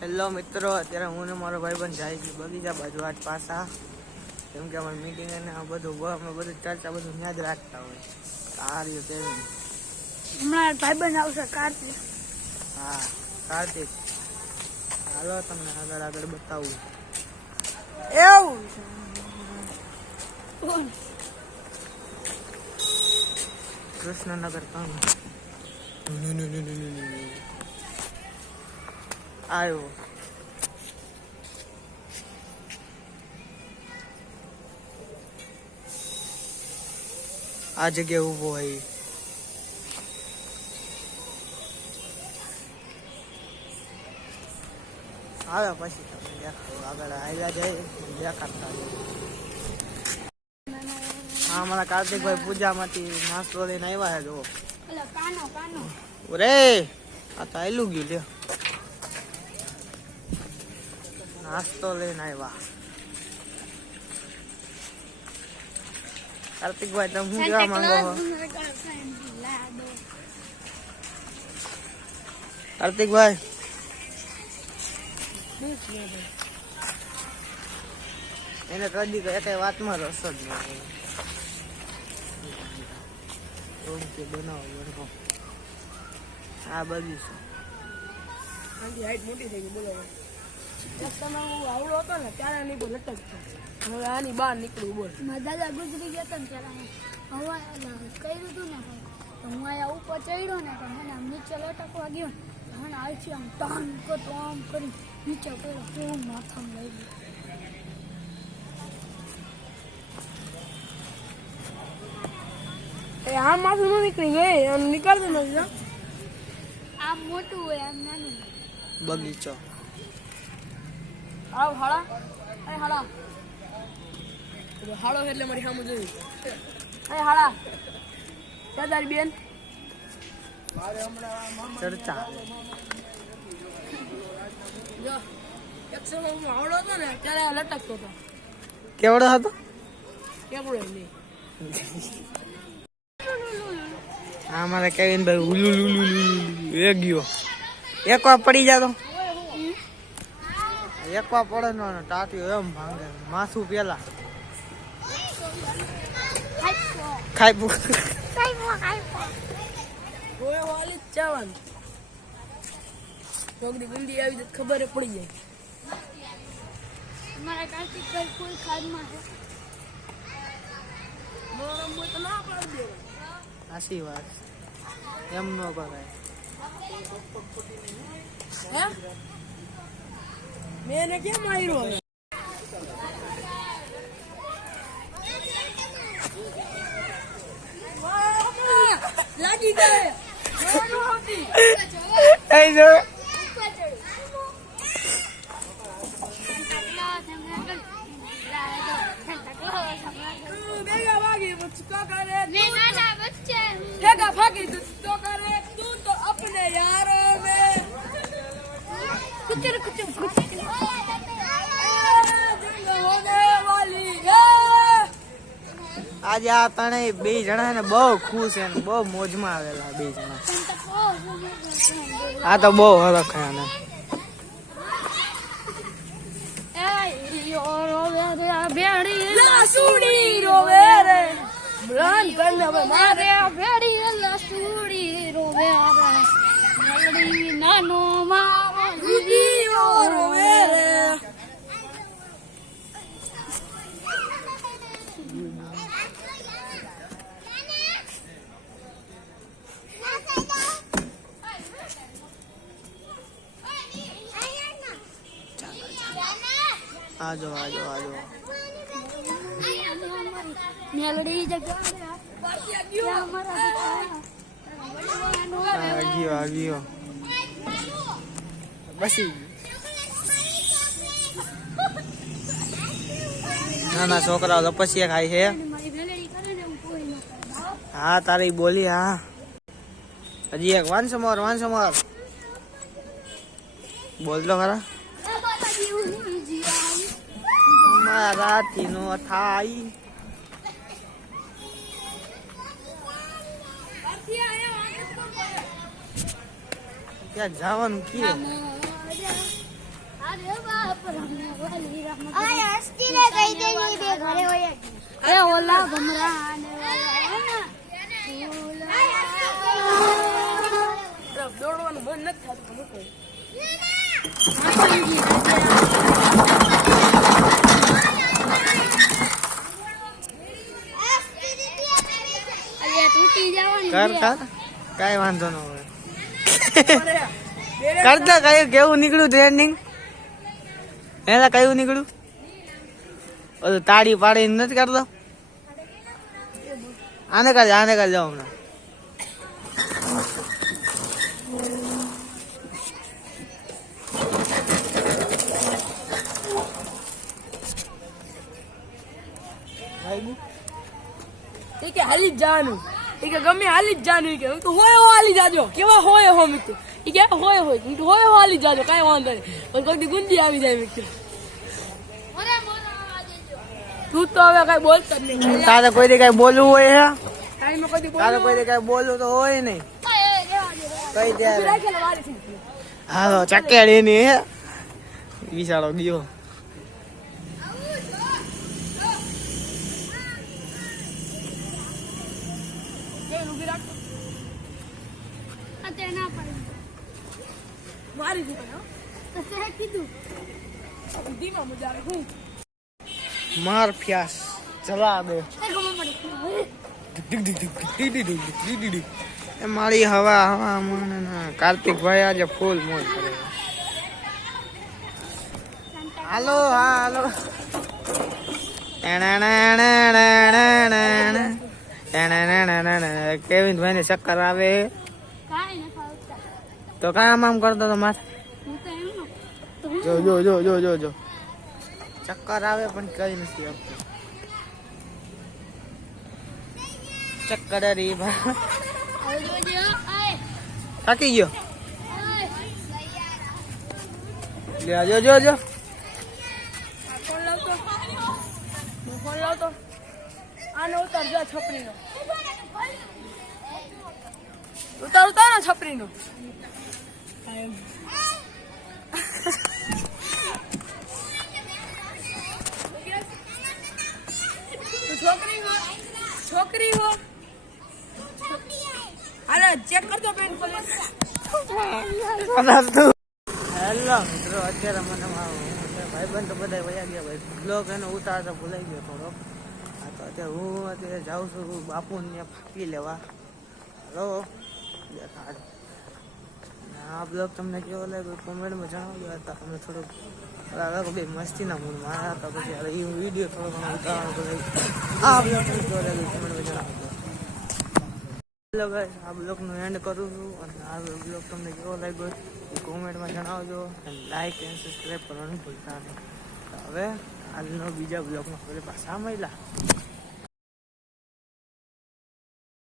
Hello મિત્રો અત્યારે હું ને મારો ભાઈબંધ જાય છે બગીચા બાજુ આજ પાછા. કેમ કે અમારી મીટિંગ અને આ બધું અમે બધું ચર્ચા બધું યાદ રાખતા હોય. સારી તે હમણાં ભાઈબંધ આવશે કાર્તિક. હા કાર્તિક. હાલો તમને આગળ આગળ બતાવું. એવું કૃષ્ણનગર કામ આવ્યો. આ જગ્યાએ ઊભો હોય. આવ્યા પછી તમને દેખાડું. આગળ આવ્યા જાય દેખાડતા હા અમારા કાર્તિકભાઈ પૂજામાંથી નાસ્તો લઈને આવ્યા છે જો ઓલા કાનો કાનો. ઓરે આ તો આયલું ગયું લ્યો. નાસ્તો લઈને આવ્યા કાર્તિકભાઈ તમે શું કહેવા માંગો છો? કાર્તિકભાઈ એને કદી કઈ વાતમાં રસ જ ન હોય. ઓમ કે બનાવો બનાવો આ બધી આની મોટી થઈ ગઈ બોલો હું આવડો હતો ને ત્યારે આની પર લટકતો હવે આની બહાર નીકળવું બોલ મારા દાદા ગુજરી ગયા હતા ને ત્યારે હવા કર્યું હતું ને તો હું અહીંયા ઉપર ચડ્યો ને તો મને આમ નીચે લટકવા ગયો ને મને આમ ટાન કરતો આમ કરી નીચે પડ્યો કેવું માથામાં લાગ્યું એ આમ માથું ન નીકળી ગઈ આમ નીકળતું નથી આમ મોટું હોય આમ નાનું હોય. બગીચો આવ હાળા અરે હાળા તો હાળો એટલે મારી સામે જોયું અરે હાળા ક્યાં તારી બેન ચર્ચા હું કેવડો હતો કેવડો નહીં આ મારા કેવિનભાઈ ઉલુ લુલુ એ ગયો એક વાર પડી જાતો એક વાર પડે ને ટાટ્યું એમ ભાંગે. માથું પેલા. ખાઈ પૂ હોય વાલી ચાવન છોકરી ગુંડી આવી જાય ખબર પડી જાય. અમારા કાર્તિકભાઈ ફૂલ ખાદમાં છે. ન રમવું તો ના પાડી દેવાય. સાચી વાત. એમ ન કરાય. હે? મેં એને કેમ માર્યો હવે લાગી ગયે થઈ જો ભેગા ભાગી પછી તો કરે ભેગા ભાગી તો તો કરે તું કુચર કુચર કુચર जंग होने वाली है આજે આ ત્રણેય બે જણા ને બહુ ખુશ છે ને બહુ મોજમાં આવેલા બે જણા આ તો બહુ હરખ છે આને લાસુડી રોવે રે બ્રાન કરને હવે મારે નાનો આજો આજો આજો મેલડી જગ્યા આ ગયો આ ગયો. બસી. નાના છોકરાઓ તપસ્યા ખાય છે. હું તારી બોલી હા. હજી એક વાન સમોર વાન સમોર બોલ તો ખરા. મારાથી નો થાય. ત્યાં જવાનું કે અરે ઓલા ભમરા દોડવાનું મન નથી થતું પણ હું કરું. અરે તૂટી કર કર કાંઈ વાંધો ન હોય. કરતા કયું કેવું નીકળ્યું ટ્રેનિંગ એના કયું નીકળ્યું? ઓલું તાળી પાડીને નથી કરતો? આને કાઢ આને કાઢ હમણાં. હાલી જ જવાનું. એ કે ગમે હાલી જ જાનું કે તું હોય હો હાલી જાજો. કેવા હોય હો મિત્ર? એ કે હોય હોય તું હોય હો હાલી જાજો કાંઈ વાંધો નહીં. પણ કોઈ દી ગુંજી આવી જાય મિત્ર. તું તો હવે કાંઈ બોલતો જ નહીં. તારે કોઈ દી કઈ બોલવું હોય હે? તારે કોઈ દી કઈ બોલવું તો હોય નહીં. દે, દે. કઈ થઈ હાલો ચકેડી ની વિશાળો ગયો કેવી ઊભી રાખતો આ તે ના પાડી. મારી દીકરી હો તો તે કીધું ધીમા મજા આવે હું માર ફ્યાસ જવા દે. મારી હવા હવા મને કાર્તિકભાઈ આજે ફૂલ મોજ કરે હાલો હાલો. કેવિન ભાઈ ને ચક્કર આવે. તો કામ આમ કરતો તો માથે. જો જો જો જો જો જો. ચક્કર આવે પણ કઈ નથી આવતું. ચક્કર રી થાકી ગયો. જો જો જો. ફોન લાવતો ફોન લાવતો આને ઉતાર જો છપરીનો. ઉતાર ઉતાર ને છપરીનો. છોકરી હો છોકરી હો. અરે ચેક કરજો બેન હેલો મિત્રો અત્યારે મને ભાઈ બંધ તો બધા વયા ગયા ભાઈ બ્લોગ એનો ઉતારતા ભૂલાઈ ગયો થોડો આ તો અત્યારે હું અત્યારે જાઉં છું બાપુને ફાંકી લેવા. હલો? દેખાડ આ બ્લોગ તમને કેવો લાગ્યો? કોમેન્ટમાં જણાવજો. હતા અમે થોડુંક અલગ બે મસ્તીના મૂડમાં આવ્યા હતા પછી હવે એ વીડિયો થોડો ઘણો ઉતારવાનો ભૂલાઈ આ બ્લોગ તમને જણાવજો હેલો ગાઈસ આ બ્લોગનું એન્ડ કરું છું, અને આ બ્લોગ તમને કેવો લાગ્યો એ કોમેન્ટમાં જણાવજો, અને લાઈક એન્ડ સબસ્ક્રાઈબ કરવાનું ભૂલતા નહીં. હવે, આજનો બીજા બ્લોગમાં ફરી પાછા મળ્યા